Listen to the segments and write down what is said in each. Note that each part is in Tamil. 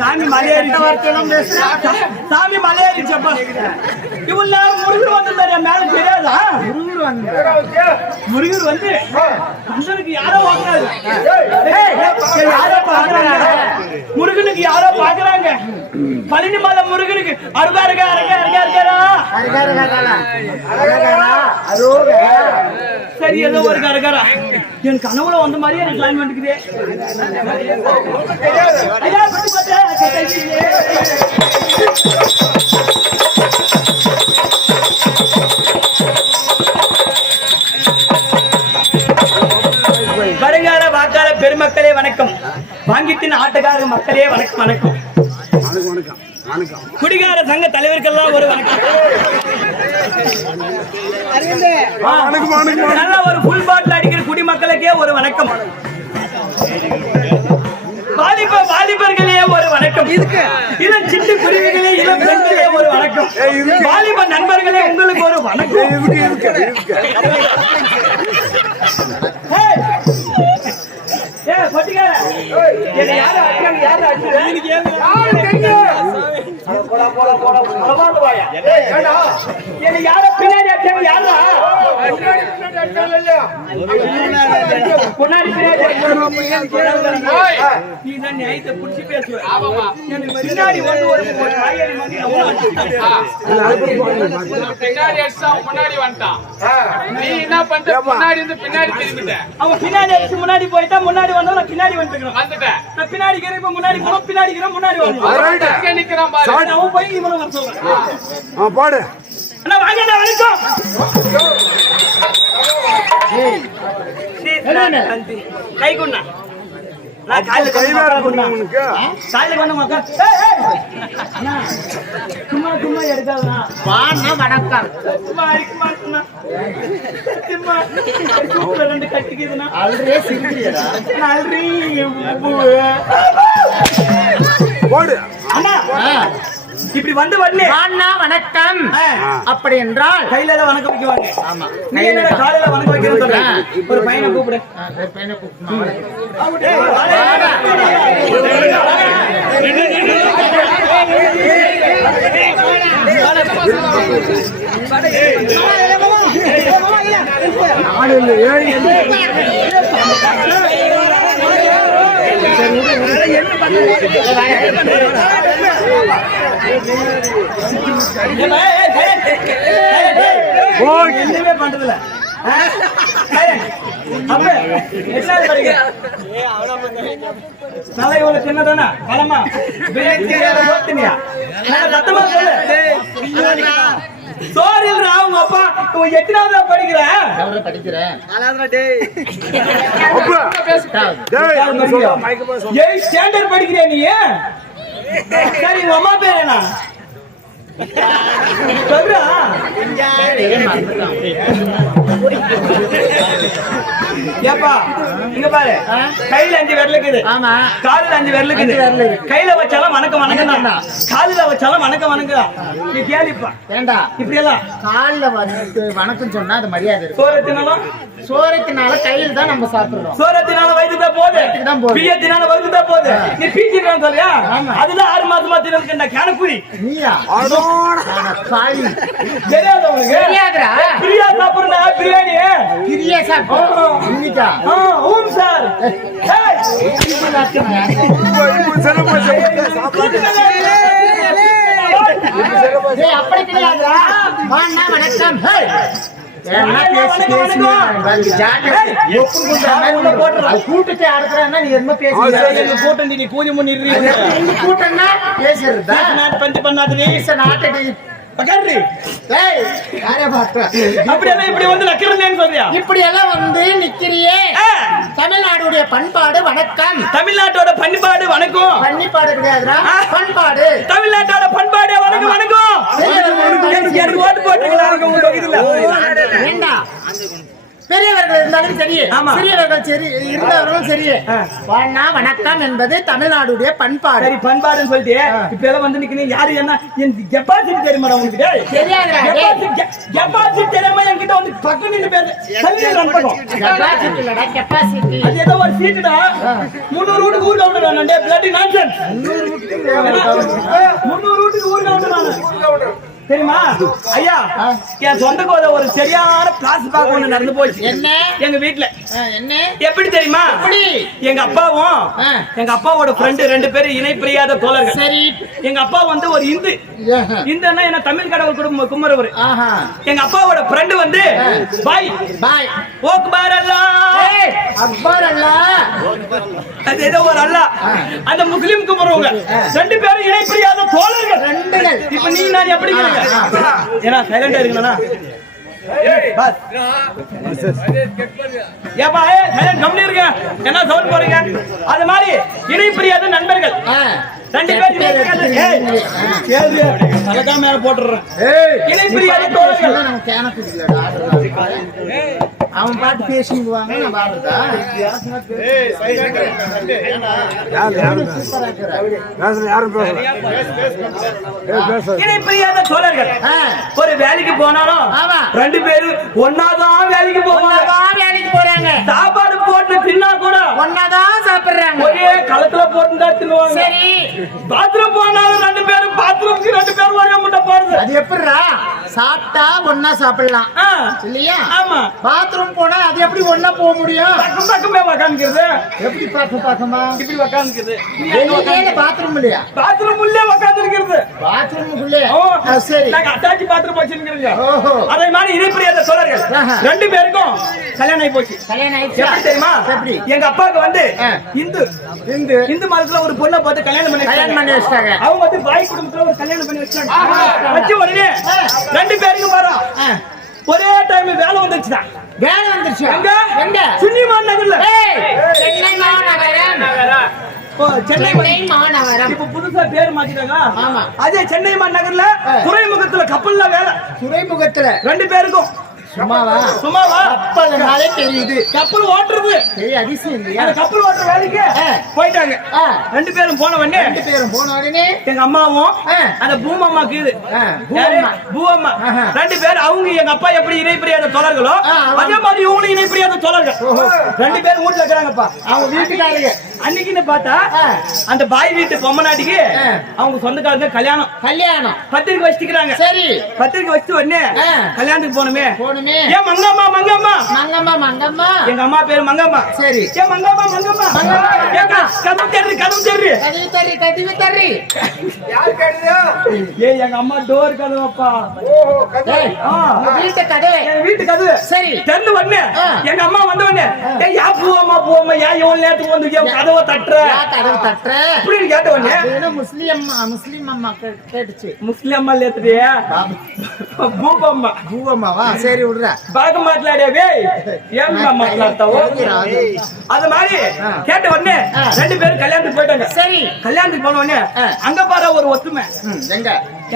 சாமி மலையேறி சாமி மலையேறி செப்பா இவள்ள முருகர் வந்திருந்தாரு மேல தெரியாதா? முருகர் வந்து கந்தனுக்கு யாரோ வாங்குறாரு, யாரோ பாக்குறாங்க, முருகனுக்கு யாரோ பாக்குறாங்க. பழனி மலை முருகனுக்கு அருகா இருக்கா அரகா அரகா இருக்காரா சரி ஏதோ ஒரு கரகரா என் கனவுல வந்த மாதிரியே எனக்கு லைன் வந்துக்குதே. வருங்கால வாக்காள பெருமக்களே வணக்கம். வாங்கித்தின் ஆட்டக்கார மக்களே வணக்கம் வணக்கம். குடிகார சங்க தலைவர்கள்லாம் ஒரு வணக்கம். நல்ல ஒரு ஃபுல் பாட்டில் அடிக்கிற குடிமக்களுக்கே ஒரு வணக்கம். வாலிபர்களே ஒரு வணக்கம். இளம் சிட்டு குருவிகளே இளம் பெண்களே ஒரு வணக்கம். வாலிப நண்பர்களே உங்களுக்கு ஒரு வணக்கம். யார பின்னாடி அடிச்சாங்க யாரா பின்னாடி நீ தான் நியாயத்தை புடிச்சு பேசுவ. பின்னாடி வந்து ஒரு காய்கறி பின்னாடி அடிச்சா முன்னாடி வந்துட்டான். நீ என்ன பண்ற? முன்னாடி இருந்து பின்னாடி திரும்பிட்ட. அவன் பின்னாடி அடிச்சு முன்னாடி போயிட்டா முன்னாடி வந்தா நான் பின்னாடி வந்துக்கிறேன். நான் பின்னாடி இருக்கிறேன் முன்னாடி போனோம் பின்னாடி முன்னாடி வந்து நிக்கிறான் பாரு. அவன் போய் இவனை வர சொல்றேன். பாடு அண்ணா வாங்க வணக்கம். கை கொண்டா நான் காலையில சும்மா சும்மா எடுக்காதா வணக்கம். ரெண்டு கட்டிக்குதுன்னா அண்ணா இப்படி வந்து வரல வணக்கம். அப்படி என்றால் கையில வணக்கம் வைக்குவாங்க. ஆமா, நீ என்ன காலையில வணக்கம் வைக்கிறேன்னு சொல்றேன். ஒரு பையனை கூப்பிடு. பையனை கூப்பிடணும். என்னவே பண்றதுல தலை இவ்வளவு சின்னதானா பழமா சத்தமா சொல்லு. சோறில் அவங்க அப்பா எத்தனாவது படிக்கிறேன் ஸ்டாண்டர்ட் படிக்கிறியா நீ? சரி உங்க அம்மா பேர் என்ன சொல்றா? ஏப்பா இங்க பாரு, கையில 5 விரல் இருக்குது, காலில் 5 விரல் இருக்குது. கையில வச்சாலும் வணக்கம் வணக்கம் தான், காலில வச்சாலும் வணக்கம் வணக்கம். நீ கேள்விப்பா வேண்டா இப்படி எல்லாம் காலில் வந்து வணக்கம் சொன்னா அது மரியாதை. சோரத்தினாலும் சோரத்தினால கையில் தான் நம்ம சாப்பிடுறோம். சோரத்தினால வயிற்றுதான் போகுது, பிரியத்தினால வயிற்றுதான் போகுது. நீ பீச்சிருக்கான்னு சொல்றியா? அதுதான் 6 மாசமா தின்னு கணக்குறி. நீயா காளி தெரியாத உனக்கு? தெரியாதுடா. பிரியா சாப்பிடுறா பிரியாணி பிரியா சாப்பிடுறோம். இன்னைக்கா ஓம் சார் அப்படி கிடையாதுடா. வணக்கம் ஏன்னா பேசி பேசி வந்து ஜாக்கிரதை. ஒப்பு கொடுத்தா உள்ள போட்டுரு. அது கூட்டத்தை அடுக்கறான்னா நீ என்ன பேசுற? எங்க கூட்டம் நீ கூலி முன்னிடுறீங்க. இந்த கூட்டம்னா பேசுறதா? நான் பஞ்சு பண்ணாதே. இஸ் நாட்டடி பகர்றி. ஏய் யாரே பாக்குற? அப்படி எல்லாம் இப்படி வந்து நக்கறேன்னு சொல்றியா? இப்படி எல்லாம் வந்து நிக்கிறியே. தமிழ்நாடுடைய பண்பாடு வணக்கம். தமிழ்நாட்டோட பண்பாடு வணக்கம். பண்பாடு கிடையாதுடா, பண்பாடு. தமிழ்நாட்டோட பண்பாடு வணக்கம் வணக்கம். எனக்கு ஓட்டு போட்டுக்கலாம் உங்க பகுதியில. வேண்டாம். பெரியவர்கள் இருந்தாலும் சரி, சிறியவர்கள் சரி இருந்தவர்களும் சரி, வாண்ணா வணக்கம் என்பது தமிழ்நாடுடைய பண்பாடு. சரி பண்பாடுன்னு சொல்லிட்டு இப்ப எல்லாம் வந்து நிக்கிறீங்க. யாரு என்ன கெப்பாசிட்டி தெரியுமா உங்களுக்கு? தெரியாதுடா. கெப்பாசிட்டி தெரியாம என்கிட்ட வந்து பக்கம் நின்னு பேசு. கெப்பாசிட்டி இல்லடா, கெப்பாசிட்டி. அது ஏதோ ஒரு சீட்டுடா. 300 ரூட்டுக்கு ஊர் கவுண்டர் வேணாண்டே. Bloody nonsense. 300 ரூட்டுக்கு ஊர் கவுண்டர் வேணாம். தெரியுமா ஐயா? என் சொந்த கோத ஒரு சரியான கிளாஸ் பாக்க ஒண்ணு நடந்து போச்சு. என்ன? எங்க வீட்டுல. என்ன? எப்படி தெரியுமா? எங்க அப்பாவும் எங்க அப்பாவோட ஃப்ரெண்டு 2 பேரும் இணை பிரியாத தோழர்கள். சரி. எங்க அப்பா வந்து ஒரு இந்து. இந்துன்னா என்ன? தமிழ் கடவுள் கும்புறவர். எங்க அப்பாவோட ஃப்ரெண்டு வந்து பாய் பாய் ஓக்பார் அல்லாஹ். அக்பர் அல்லாஹ். அது ஏதோ ஒரு அல்லாஹ். அந்த முஸ்லிம் கும்புறவங்க 2 பேரும் இணை பிரியாத தோழர்கள். இப்ப நீ நான் எப்படி இருக்கீங்க? ஏன்னா சைலண்டா இருக்கீங்களா? பஸ் ஏப்பா சைலண்ட் கம்பெனி இருக்க. என்ன சவுண்ட் போறீங்க? அது மாதிரி இணை பிரியாத நண்பர்கள் 2 பேர். தலக்கா மேல போட்டுறேன். இணை பிரியாத தோழர்கள். அவன் பாட்டு பேசிக்குவாங்க. நான் பாடுறதா? இணை பிரியாத தோழர்கள் ஒரு வேலைக்கு போனாலும் 2 பேரும் ஒன்னாதான் வேலைக்கு போவாங்க. வேலைக்கு போறாங்க. சாப்பாடு போட்டு தின்னா கூட ஒன்னாதான் சாப்பிடுறாங்க. ஒரே களத்துல போட்டு தான் தின்னுவாங்க. சரி. பாத்ரூம் போனாலும் 2 பேரும் பாத்ரூம்க்கு 2 பேரும் ஒரே முட்டை போடுது. அது எப்படிடா? சாப்பிட்டா ஒன்னா சாப்பிடலாம் இல்லையா? ஆமா. பாத்ரூம் போனா அது எப்படி ஒன்னா போக முடியும்? பக்கம் பக்கமே உக்காந்துக்கிறது. எப்படி பக்கமா இப்படி உக்காந்துக்கிறது. பாத்ரூம் இல்லையா? பாத்ரூம் உள்ளே உக்காந்துருக்கிறது. பாத்ரூமுக்குள்ளே. சரி. நாங்க அட்டாச்சி பாத்ரூம் வச்சிருக்கிறோம். அதே மாதிரி இணை பிரியாத தோழர்கள் 2 பேருக்கும் கல்யாணம் ஆகி போச்சு. கல்யாணம் ஆயிடுச்சு. எப்படி தெரியுமா? எங்க அப்பாவுக்கு வந்து இந்து இந்து மதத்துல ஒரு பொண்ணை பார்த்து கல்யாணம் பண்ணி வச்சாங்க. அவங்க வந்து பாய் குடும்பத்துல ஒரு கல்யாணம் பண்ணி வச்சாங்க. வச்ச உடனே 2 பேருக்கும் வரோம். ஒரே டைம் வேலை வந்துருச்சுதான். வேலை வந்துருச்சு. எங்க? சுன்னிமான் நகர்ல. சென்னை மாநகரம். சென்னை மாநகரம். இப்ப புதுசா பேர் மாத்திட்டாங்க. ஆமா. அதே சென்னை மாநகர்ல துறைமுகத்துல கப்பல்ல வேலை. துறைமுகத்துல 2 பேருக்கும். சும்மாவா? கப்பல்னாலே தெரியுது. கப்பல் ஓட்டுறது பெரிய அதிசயம் இல்லையா? கப்பல் ஓட்டுற வேலைக்கு போயிட்டாங்க. 2 பேரும் போன உடனே எங்க அம்மாவும் அந்த பூமம்மாக்கு இது பூவம்மா 2 பேர் அவங்க எங்க அப்பா எப்படி இணை பிரியாத தோழர்களோ அதே மாதிரி இவங்களும் இணை பிரியாத தோழர்கள். 2 பேரும் வீட்டுல இருக்கிறாங்கப்பா. அவங்க வீட்டுக்காரங்க அன்னைக்குன்னு பார்த்தா அந்த பாய் வீட்டு பொம்மநாட்டிக்கு அவங்க சொந்தக்காரங்க கல்யாணம் பத்திரிக்கை வச்சுக்கிறாங்க. சரி. பத்திரிக்கை வச்சு உடனே கல்யாணத்துக்கு போனமே. ஏன் மங்கம்மா எங்க அம்மா பேரு மங்கம்மா. சரி. ஏன் மங்கம்மா கதவு தெர்ரி யார் கேடுது? ஏய் எங்க அம்மா டோர் கதவுப்பா. வீட்டு கதவு. சரி. தெர்ந்து உடனே எங்க அம்மா வந்த உடனே ஏய் யா பூவம்மா யா இவ்வளவு நேரத்துக்கு வந்து கதவை தட்டுற இப்படின்னு கேட்ட உடனே முஸ்லிம் அம்மா கேட்டுச்சு. முஸ்லிம் அம்மா லேத்துறியா? பூவம்மாவா? சரி விடுற. బాగా మాట్లాడేవే ఏం మాట్లాడతావు? அது மாதிரி கேட்ட உடனே 2 பேரும் கல்யாணத்துக்கு போயிட்டாங்க. சரி. கல்யாணத்துக்கு போன உடனே அங்க பாரு ஒரு ஒத்துமை.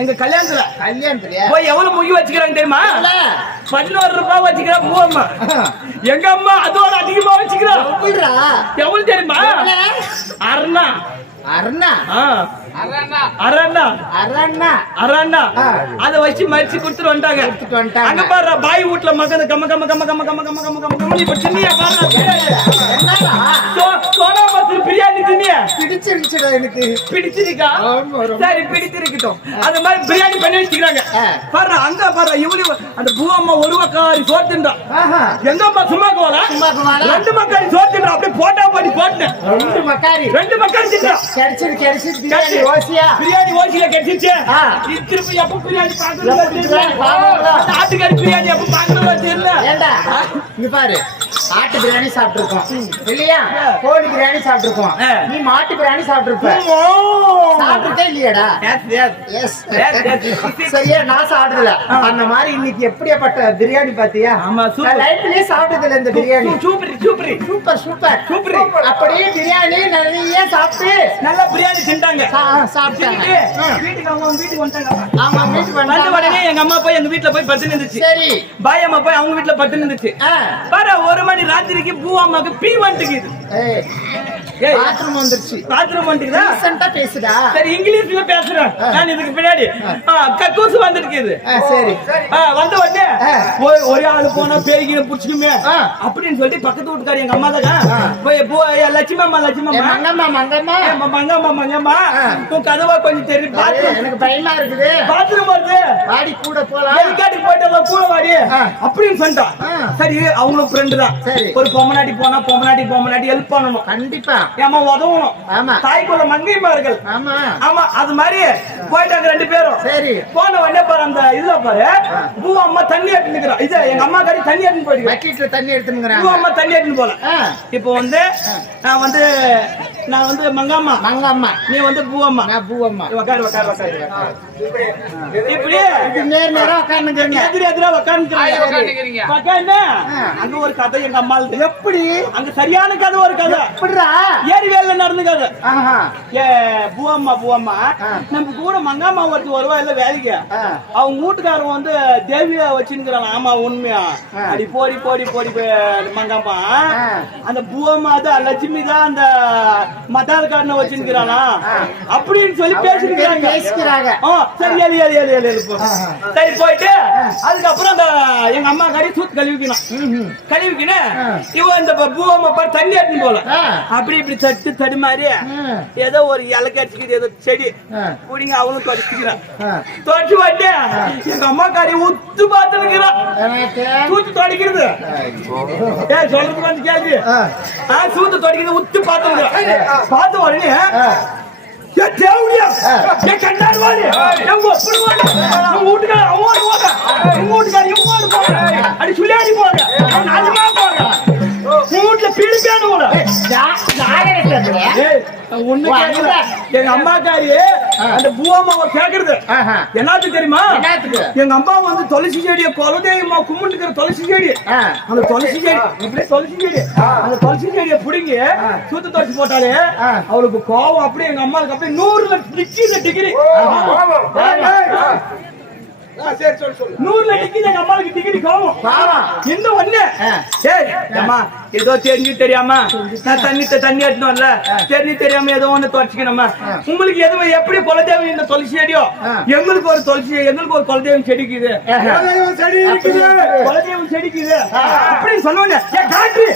எங்க கல்யாணத்துல போய் எவ்வளவு முகி வச்சுக்கிறாங்க தெரியுமா? 11 ரூபாய் வச்சுக்கிறா பூவம்மா. எங்க அம்மா அதோட அதிகமா வச்சுக்கிறா. எவ்வளவு தெரியுமா? அத வச்சு மரிச்சு கொடுத்துட்டு வந்துட்டாங்க. அங்க பாரு பாய் வீட்டுல மகன் கம்ம கம்ம கம்ம கம்ம கம்ம கம்ம கம்ம கம்ம கம்ம இப்ப சின்னியா பாரு. சோனா மசூரி பிரியாணி தின்னியா? பிடிச்சிருச்சுடா எனக்கு. பிடிச்சிருக்கா? சரி பிடிச்சிருக்கட்டும். அது மாதிரி பிரியாணி பண்ணி வச்சுக்கிறாங்க. பாரு அங்க பாரு இவளு அந்த பூவம்மா ஒரு மக்காரி சோறு தின்றா. எங்க அம்மா சும்மா கோலா 2 மக்காரி சோறு தின்றா. அப்படியே போட்டா போட்டு போட்டேன். 2 மக்காரி தின்றா. கிடைச்சிருச்சு பிரியாணி ஓசியா பிரியாணி ஓசியில கிடைச்சிருச்சு ஆ. நீ திருப்பி எப்ப பிரியாணி எப்ப பிரியாணி பாக்குறது பாக்குறீங்களா? ஆட்டுக்கறி பிரியாணி எப்ப பாக்குறதோ தெரியல ஏண்டா இங்க பாரு ஆட்டு பிரியாணி சாப்பிட்டுருக்கோம் இல்லையா கோழி பிரியாணி சாப்பிட்டுருக்கோம் ஆ. நீ மாட்டு பிரியாணி சாப்பிட்டுருப்ப சாப்பிட்டுட்டே இல்லையாடா எஸ் சரியா நான் சாப்பிட்டதுல அந்த மாதிரி இன்னைக்கு எப்படியாப்பட்ட பிரியாணி பாத்தியா ஆமா, சூப்பர். நான் லைஃப்லயே சாப்பிட்டதுல இந்த biryani super super super super super. அப்படியே பிரியாணி நிறைய சாப்பிட்டு நல்லா பிரியாணி செஞ்சாங்க சாப்பிட்டாங்க வீட்டுக்கு அவங்க வீட்டுக்கு வந்துட்டாங்க ஆமா வீட்டுக்கு வந்த வந்தாங்க. உடனே எங்க அம்மா போய் எங்க வீட்டுல போய் படுத்து இருந்துச்சு சரி பாய் அம்மா போய் அவங்க வீட்டுல படுத்து இருந்துச்சு ஆ. பாரு 1 மணி ராத்திரிக்கு பூ அம்மாக்கு பீ வந்துக்குது ஏய் ஏய் பாத்ரூம் வந்துருச்சு பாத்ரூம் வந்துக்குதா ரீசெண்டா பேசுடா சரி இங்கிலீஷ்ல பேசுறேன் நான் இதுக்கு பின்னாடி கக்கூசு வந்துருக்குது சரி வந்த உடனே ஒரே ஆளு போனா பேய்கிற புடிச்சுக்குமே ஆ. அப்படின்னு சொல்லிட்டு பக்கத்து வீட்டுக்காரி எங்க அம்மா தான் போய் லட்சுமம்மா மங்கம்மா மங்கம்மா மங்கம்மா மங்கம்மா ஆ. உன் கதவா கொஞ்சம் தெரியும் பாத்ரூம் எனக்கு பயமா இருக்குது பாத்ரூம் வருது வாடி கூட போலாம் வெளிக்காட்டுக்கு போயிட்டு வா, கூட வாடி ஆ. அப்படின்னு சொல்லிட்டான் ஆ. சரி அவங்களுக்கு ஃப்ரெண்டு தான் சரி. ஒரு பொம்மநாட்டி போனா பொம்மநாட்டி ஹெல்ப் பண்ணணும் கண்டிப்பா ஏமா உதவணும் ஆமா தாய்க்குள்ள மங்கைமார்கள் ஆமா ஆமா அது மாதிரி போயிட்டாங்க 2 பேரும் சரி போன உடனே பாரு அந்த இதுல பாரு பூ அம்மா தண்ணி எடுத்து நிக்கிறா இது எங்க அம்மா காரி தண்ணி எடுத்து போயிட்டு பக்கெட்ல தண்ணி பூ எடுத்துங்கறாங்க அம்மா தண்ணி எடுத்து போல இப்போ வந்து நான் வந்து மங்கம்மா மங்கம்மா நீ வந்து பூ அம்மா நான் பூவம்மா உக்காரு இப்படி இது நேரா உட்கார்ந்துங்கறீங்க எதிரா ஆய் உட்கார்ந்துக்கிறீங்க. உட்காந்து அங்க ஒரு கதை எங்க அம்மாளுக்கு எப்படி அங்க சரியான கதை ஒரு கதை எப்படிடா ஏரி வேலையில நடந்த கதை ஆஹா ஏ பூவம்மா நம்ம கூட மங்காமா ஒருத்தி வருவா இல்ல வேலைக்கு அவங்க வீட்டுக்காரன் வந்து தேவியா வச்சுக்கிறான் ஆமா உண்மையா அடி போடி மங்காமா அந்த பூவம்மா தான் லட்சுமி தான் அந்த மதால்காரனை வச்சுக்கிறானா அப்படின்னு சொல்லி பேசிக்கிறாங்க சரி ஏழு சரி போயிட்டு அதுக்கப்புறம் அந்த எங்க அம்மா கறி சூத்து கழுவிக்கணும் இவன் இந்த பூவம்மா பாரு தண்ணி எடுத்துன்னு போல அப்படி இப்படி தடுமாறி ஏதோ ஒரு இலை கடிச்சுக்கிது ஏதோ செடி புடிங்க அவளும் தொடச்சுக்கிறான் தொடச்சு வாட்டி எங்க அம்மா காரி உத்து பார்த்துக்கிறான் சூத்து தொடக்கிறது சொல்றது வந்து கேள்வி சூத்து தொடக்கிறது உத்து பார்த்துக்கிறான் பார்த்த உடனே எங்க அம்மாக்காரி அந்த பூவம்மாவை கேக்குறது என்னத்து தெரியுமா எங்க அம்மா வந்து துளசி செடியை குலதெய்வமா கும்பிட்டுக்கிற துளசி செடி அந்த துளசி செடி இப்படியே துளசி செடி அந்த துளசி செடியை பிடிங்கி சூத்து துளசி போட்டாலே அவளுக்கு கோவம் அப்படியே எங்க அம்மாவுக்கு அப்படியே 100ல டிகிரி 100ல டிகிரி எங்க அம்மாவுக்கு டிகிரி கோவம் என்ன ஒண்ணு ஏம்மா ஏதோ தெரிஞ்சு தெரியாம நான் தண்ணி எடுத்துன்னு வரல தெரிஞ்சு தெரியாம ஏதோ ஒண்ணு துவச்சிக்கணுமா உங்களுக்கு எதுவும் எப்படி குலதெய்வம் இந்த துளசி செடியோ எங்களுக்கு ஒரு குலதெய்வம் செடிக்குது குலதெய்வம் செடிக்குது அப்படின்னு சொன்ன காற்று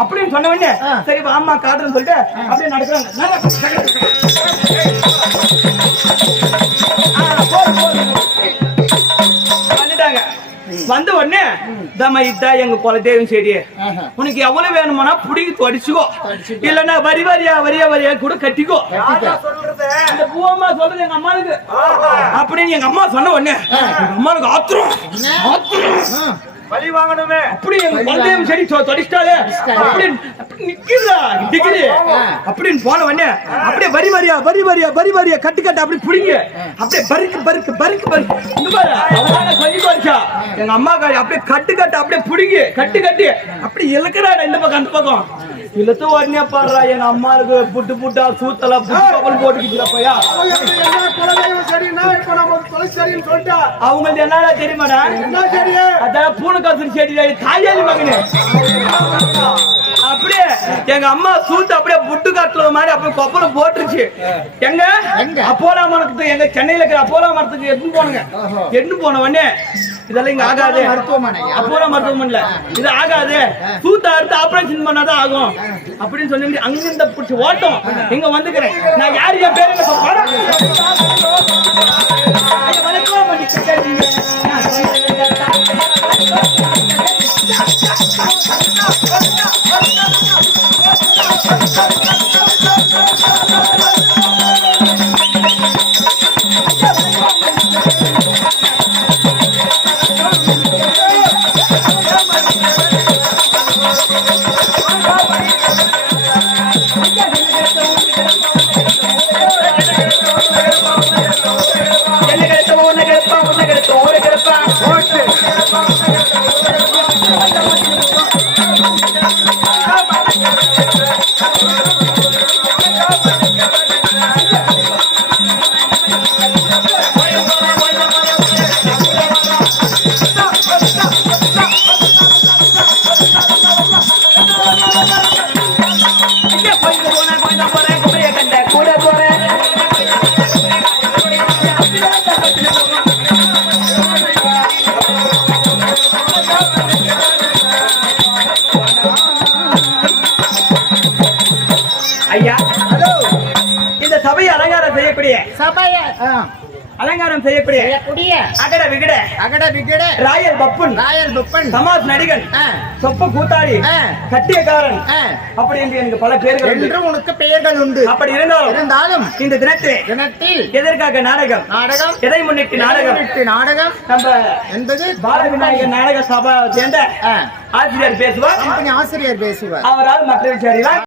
அப்படின்னு சொன்ன உடனே சரி அம்மா காட்டுன்னு சொல்லிட்டு அப்படியே நடக்கிறாங்க வந்த உடனே இதான் எங்க குலதெய்வம் செடி உனக்கு எவ்வளவு வேணுமானா புடிங்கி தொடிச்சுக்கோ இல்லன்னா வரியா கூட கட்டிக்கோ அந்த பூவம்மா சொல்றது எங்க அம்மாவுக்கு அப்படின்னு எங்க அம்மா சொன்ன உடனே எங்க அம்மாவுக்கு ஆத்திரம் பழி வாங்கணுமே அப்படி எங்க குலதெய்வம் செடி தொடிச்சிட்டாலே அப்படி நிக்குதா டிகிரி அப்படின்னு போன உடனே அப்படியே வரி வரியா கட்டு அப்படி புடிங்க அப்படியே பருக்கு இந்த பாரு அவனால கொஞ்சம் குறைச்சா எங்க அம்மா காரி அப்படியே கட்டு அப்படியே புடிங்க கட்டு அப்படி இழுக்கிறாடா இந்த பக்கம் அந்த பக்கம் இழுத்து உடனே பாடுறா எங்க அம்மாவுக்கு புட்டா சூத்தலா போட்டுக்கிச்சுப்பையா அவங்களுக்கு என்னடா தெரியுமாடா அதான் பூனைக்காசு செடி தாயாளி மகனு அப்படியே எங்க அம்மா சூத்து அப்படியே புட்டு காட்டுற மாதிரி அப்படியே கொப்பரம் போட்டுருச்சு எங்க அப்போலா மரத்துக்கு எங்க சென்னையில இருக்கிற அப்போலா மரத்துக்கு எடுத்து போன உடனே இதெல்லாம் இங்க ஆகாது அப்போலா மருத்துவமனையில இது ஆகாது சூத்த அறுத்து ஆபரேஷன் பண்ணாதான் ஆகும் அப்படின்னு சொல்லி அங்கிருந்த பிடிச்சி ஓட்டம் இங்க வந்துக்கிறேன் நான் யாரு என் பேரு வணக்கம் ஐயா இந்த சபையை அலங்காரம் செய்யக்கூடிய சபைய அலங்காரம் செய்யக்கூடிய செய்யக்கூடிய அகட விகட அகட விகட ராயல் பப்புன் ராயல் புப்பன் சமாஸ் நடிகன் சொப்ப கூத்தாடி கட்டியக்காரன் அப்படி என்று எனக்கு பல பேர்கள் உண்டு. என்று உனக்கு பெயர்கள் உண்டு. அப்படி இருந்தாலும் இந்த தினத்தில் எதற்காக நாடகம் நாடகம் எதை முன்னிட்டு நாடகம் நாடகம் நம்ம என்பது பாலவிநாயகர் நாடக சபா சேர்ந்த ஆசிரியர் பேசுவார் ஆசிரியர் பேசுவார். அவரால் மற்ற விஷயம் அறிவார்.